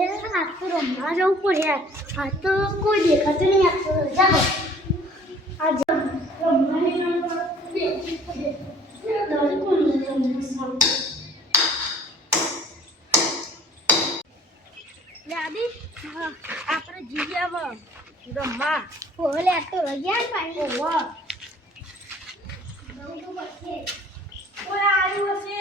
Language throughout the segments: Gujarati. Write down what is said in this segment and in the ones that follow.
આ તો રમવા જવું પડે યાર. આ તો કોઈ દેખાતું નહીં. આ તો જાઓ આ રમવાની આપણે જીવી આવ રમવા ઓલે આ તો ગયા પાણી ઓવા કોઈ આવ્યું હશે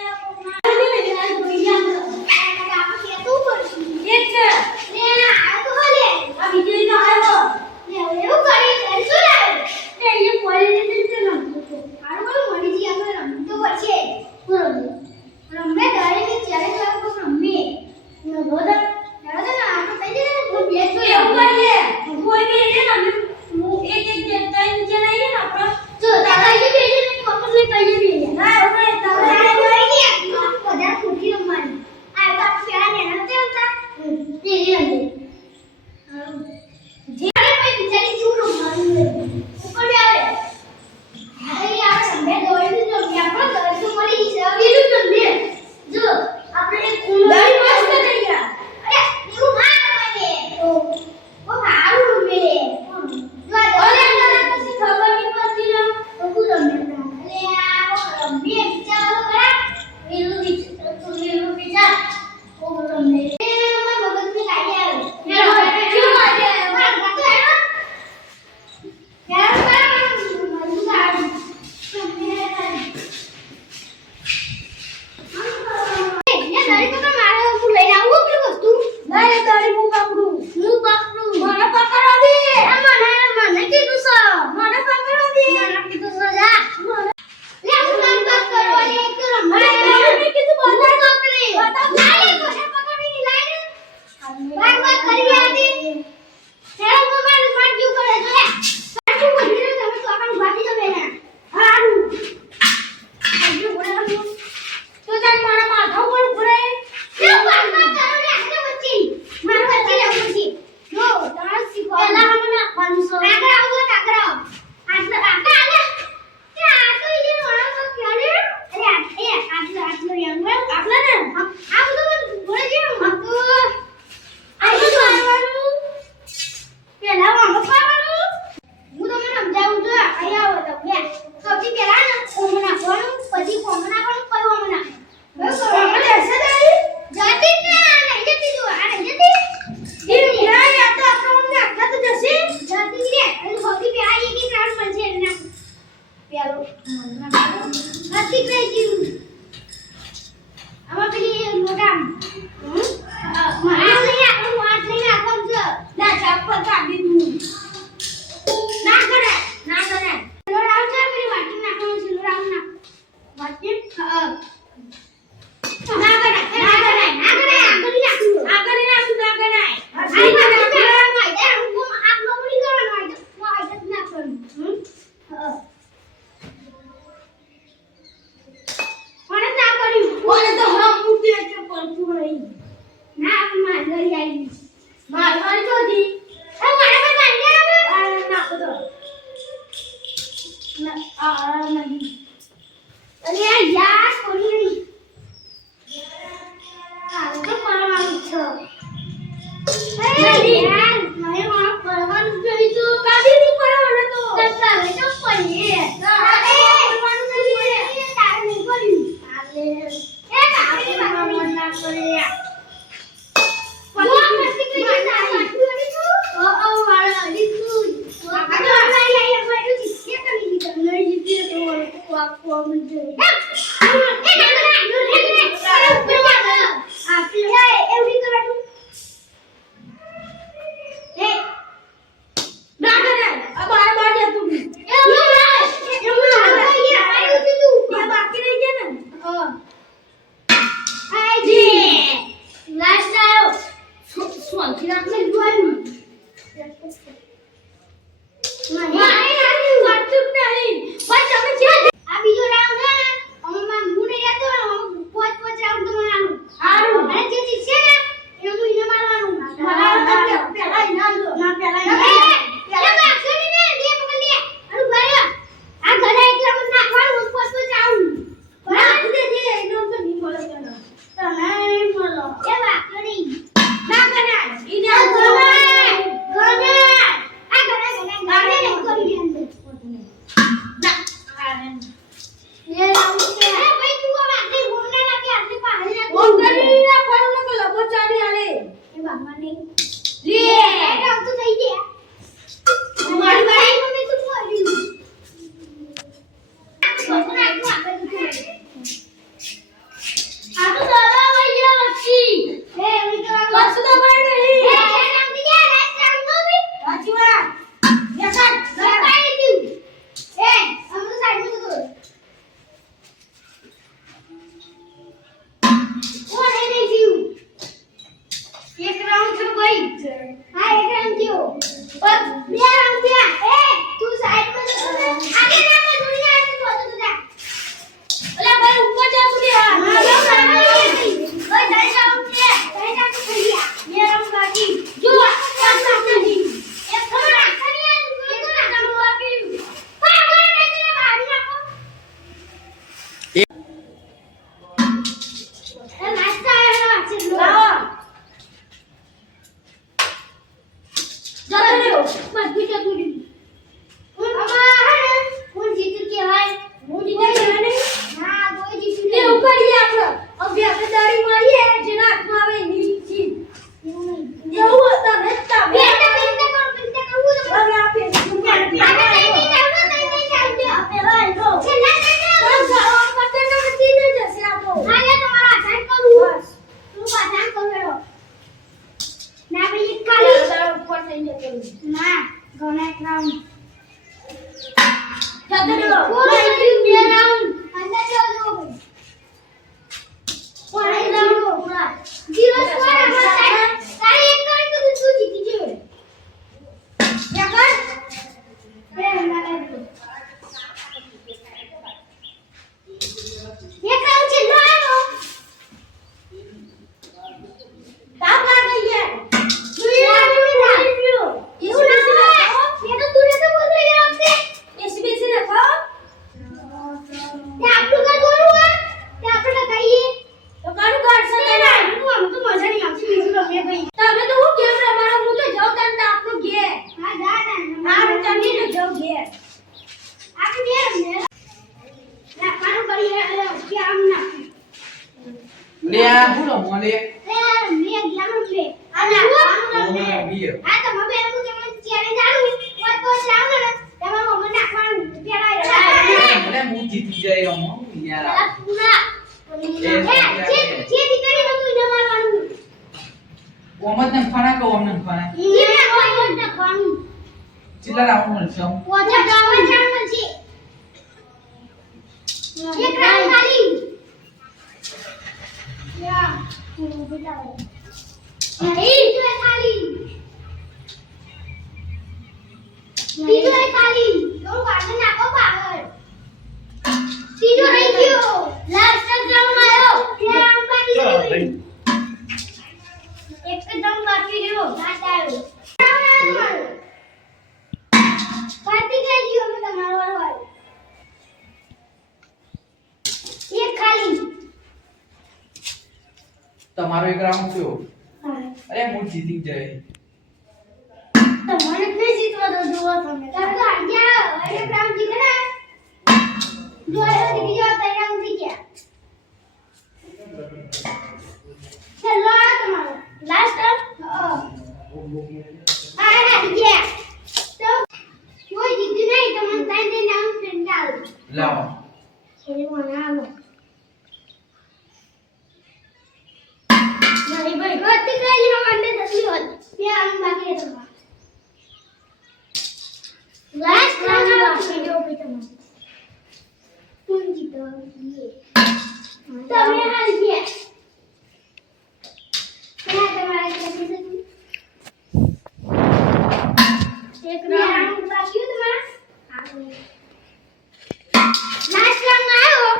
નાખી લે રાઉન્ડ તો થઈ ગયા મારી બાઈ મમ્મી તું બોલી આ તો દાદા વૈયા વચ્ચી એ ઉનકા કશું તો ભાઈ નહીં એ રામ દીયા રાસ્તા નો બી સાચી વાત યસર લગાઈ દીધું એ અમ તો સાઈડ માં તો કોણ હે નહીં જીવ એક રાઉન્ડ થયો ભાઈ હા એક રાઉન્ડ થયો પર બે રાઉન્ડ થયા એ તું સાઈડ માં તો આગે ના મત દુનિયા આટલું હોતું તું જા અલા ભાઈ ઉપર જા તું રે હા ભાઈ તારી રાઉન્ડ છે તારી રાઉન્ડ થઈ ગયા બે રાઉન્ડ બાકી જો રાઉન્ડ બાકી એક ખબર આખરી આ તું કોઈ તો ના કામ બાકી હા બોલ ને તને મારી નાખો એ નાસ્તા આયા છે લાવો જતો રહ્યો બધું જતું રહ્યું અમાર કોણ જીતું કેવાય હું જીતે ગયા નહીં હા કોઈ જીતું તે ઉપાડીએ આપણે હવે આપણે દાડી મારીએ જેના હાથમાં આવે એની ચીજ એવું હતા ને તમે હવે આપે જશે આપણો ઉપર થઈને કરું જતો રહ્યો તાપ લાગે છે એસી બેસી રાખો તો કાઢું કાઢશે તમે તો હું કેમ રમાડો હું તો જાઉં તને તો આપણું ઘેર આ તમે તો જાઉં ઘેર લે આ બોલો મોલે બીએ મને હું જીતી જાય અમો યાર ઓમત ને ખાના કો ઓમને ખાના ચિલ્લા રાઉન્ડ મળશે ત્રીજો રહી ગયો લાસ્ટ રાઉન્ડ આવ્યો બે રાઉન્ડ બાકી છે એક જ રાઉન્ડ બાકી રહ્યો લાસ્ટ આવ્યો કાર્તિક જીઓ મે તમારો વારો આવ્યો એક ખાલી તમારો એક રાઉન્ડ થયો અરે હું જીતી જાય તો મને જ નહીં જીતવા દો જુઓ તમે કાકા આગ્યા એક રાઉન્ડ જીતે ને જો એ જીતી જાવ તો રાઉન્ડ થઈ ગયા ચલો આ તમારો લાસ્ટ રાઉન્ડ આ હારી ગયા તો કોઈ જીત્યું નહીં તો મને તાઈ દે નામ ફ્રેન્ડ આવ લાવો એ મને આવો નહીં ભાઈ કાર્તિક જીનો કંડે થતી હોત બે આમ બાકી હતા લાસ્ટ રાઉન્ડ બાકી જો ભાઈ તમારો કોણ જીતો તમે હારી ગયા ક્યાં તમારા કેટલી થતી એક રાઉન્ડ બાકી તમારા લાસ્ટ રાઉન્ડ આવ્યો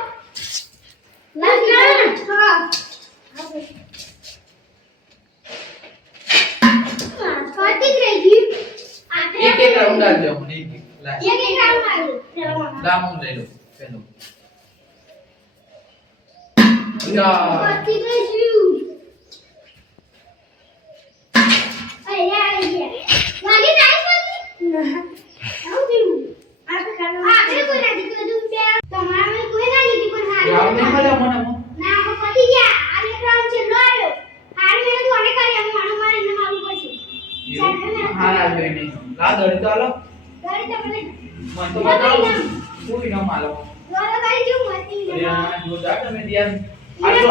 લાસ્ટ રાઉન્ડ હા કાર્તિક રહી ગયું એક રાઉન્ડ આ જાઓ મને એક લાય એક રાઉન્ડ આવ્યો પેલો લામો લઈ લો પેલો યા કાર્તિક રહી ગયું અરે યાર વાગી નાઈ વાગી આવું થયું આપણે કોઈ ના જીતું હજુ બે તમારે કોઈ ના જીતી પણ રાઉન્ડ નહીં હારી મળે મને ના આપણે પતી ગયા આ એક રાઉન્ડ છે લો આવ્યો હારી મેં તો અનેક કર્યા હું મારું મારીને મારું લા દડી તો આલો ગાડી તો પેલી મન તો બતાવો શું ઇનામ આલો વાળા ગાડી જેવું હતી અરે આ જોરદાર તમે યાર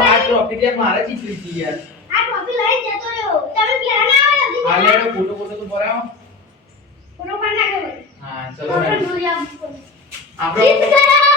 આ ટ્રોફી યાર મારે જીતવી હતી યાર આ ટોપી લઈ જતો રહ્યો તમે પેલા ના આવે આ લેડો ફોટો તો ભરાવો ફોટો પાડ નાખો હા ચલો આપણે હેડો. જોઈ આપણો જીત ગયા